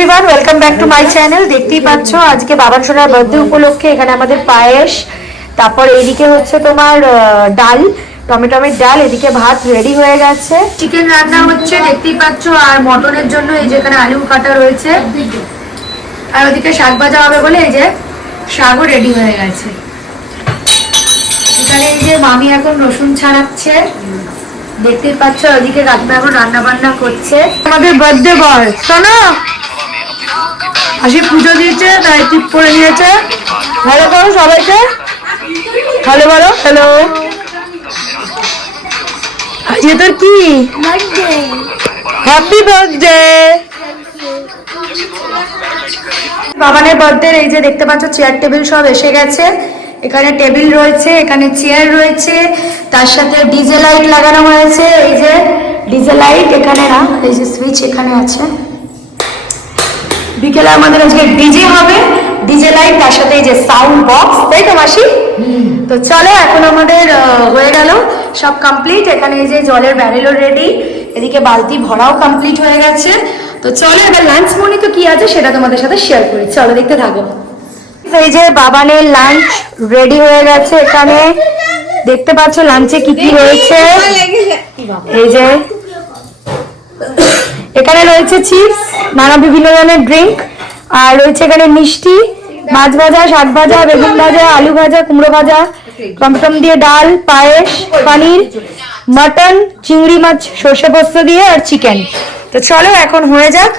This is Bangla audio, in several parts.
Everyone welcome back to my channel. দেখতেই পাচ্ছ আজকে বাবান সোনার বার্থডে উপলক্ষে এখানে আমাদের পায়েস, তারপর এইদিকে হচ্ছে তোমার ডাল, টমেটোমের ডাল, এদিকে ভাত রেডি হয়ে গেছে, চিকেন রান্না হচ্ছে দেখতেই পাচ্ছ, আর মটনের জন্য এই যে এখানে আলু কাটা রয়েছে, আর ওদিকে শাক ভাজা হবে বলে এই যে শাকও রেডি হয়ে গেছে। এখানে এই যে মামি এখন রসুন ছাড়াচ্ছে দেখতেই পাচ্ছ, ওদিকে কাকিমা এখন রান্না বান্না করছে। আমাদের বার্থডে বয় শোনো আসি পুজো দিয়েছে, তাই টিপ করে নিয়েছে। ভালো করো সবাইকে, ভালো বলো হ্যালো। আজকে তোর কি হ্যাপি বার্থডে। বাবানের বার্থডে এই যে দেখতে পাচ্ছ চেয়ার টেবিল সব এসে গেছে, এখানে টেবিল রয়েছে, এখানে চেয়ার রয়েছে, তার সাথে ডিজে লাইট লাগানো হয়েছে। এই যে ডিজে লাইট এখানে না, এই যে সুইচ এখানে আছে। বিকেলে আমাদের আজকে ডিজে হবে, ডিজে লাইট, তার সাথে এই যে সাউন্ড বক্স, তাই তো মাসি? তো চলো এখন আমাদের হয়ে গেল সব কমপ্লিট। এখানে এই যে জলের ব্যারেলও রেডি, এদিকে বালতি ভরাও কমপ্লিট হয়ে গেছে। তো চলো এবার লাঞ্চ মনি তো কি আছে সেটা তোমাদের সাথে শেয়ার করি, চলো দেখতে থাকো। এই যে বাবানের লাঞ্চ রেডি হয়ে গেছে, এখানে দেখতে পাচ্ছ লাঞ্চে কি কি রয়েছে। এই যে এখানে রয়েছে চিপস, নানা বিভিন্ন ধরনের ড্রিঙ্ক, আর রয়েছে এখানে মিষ্টি, মাছ ভাজা, শাক ভাজা, বেগুন ভাজা, আলু ভাজা, কুমড়ো ভাজা, টমটম দিয়ে ডাল, পায়েস, পনির, মটন, চিংড়ি মাছ সর্ষে পোস্ত দিয়ে, আর চিকেন। তো চলো এখন হয়ে যাক,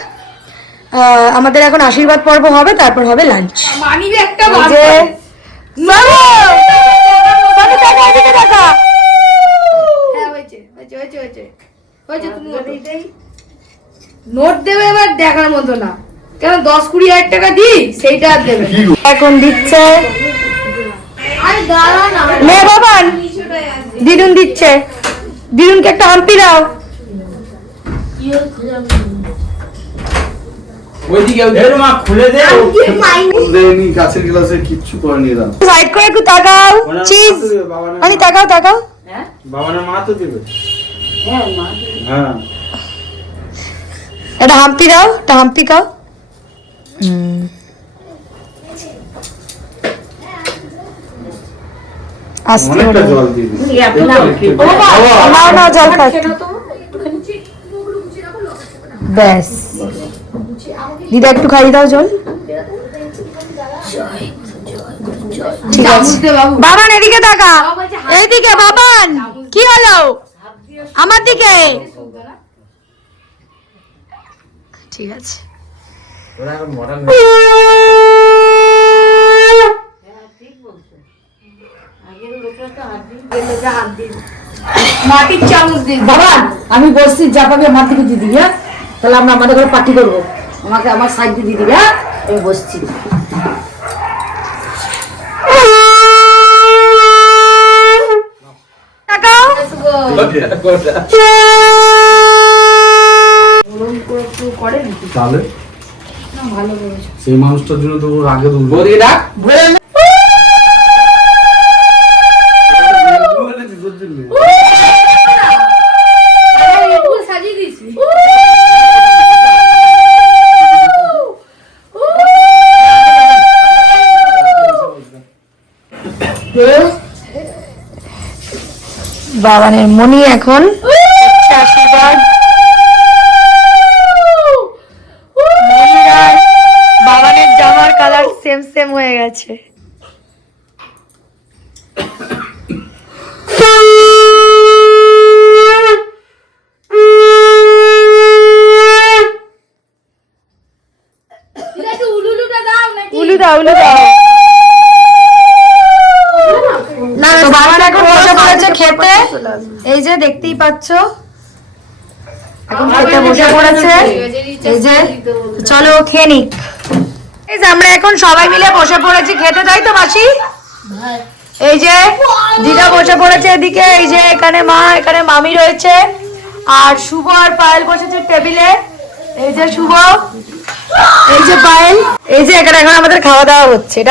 আমাদের এখন আশীর্বাদ পর্ব হবে, তারপর হবে লাঞ্চ। নোট দেবে এবার দেখার মতো না, কেন 10-20 টাকা দিই সেইটা আর দেবে এখন দিচ্ছে মে বাবান, দিদুন দিচ্ছে, দিদুনকে একটা হাম্পি দাও। সাইড করে একটু তাকাও, চিজ মানে তাকাও তাকাও, বাবানের মা তো দিবে। হ্যাঁ একটা হাম্পি দাও, একটা হাম্পি খাও। অনেকটা জল দিয়ে নাও নাও জল খাও ব্যাস। দিদা একটু খাইয়ে দাও জল, ঠিক আছে। বাবান এদিকে তাকা, এইদিকে বাবান, কি হলো আমার দিকে, ঠিক আছে। মাটির চামচ দিই বাবান আমি বসছি, যা পাবি আমার দিকে দিদি, হ্যাঁ তাহলে আমরা আমাদের ঘরে পার্টি করবো, আমাকে আমার সাইড দিয়ে দিদি, হ্যাঁ আমি বসছি। সেই মানুষটার জন্য তো আগে সাজিয়ে দিয়েছি। বাবানের মনি এখন আশীর্বাদ, বাবানের জামার কালার সেম সেম হয়ে গেছে। উলু দাও উলু দাও। তো বাবান এখন বসে পড়েছে খেতে, এই যে দেখতেই পাচ্ছ এখন খেতে বসে পড়েছে। এই যে চলো খেয়ে নিক। এই যে আমরা এখন সবাই মিলে বসে পড়েছি খেতে, তাই তো মাসি? এই যে দিদা বসে পড়েছে এদিকে, এই যে এখানে মা, এখানে মামি রয়েছে, আর শুভ আর পায়েল বসেছে টেবিলে। এই যে শুভ, এই যে পায়েল, এই যে এখানে এখন আমাদের খাওয়া দাওয়া হচ্ছে। এটা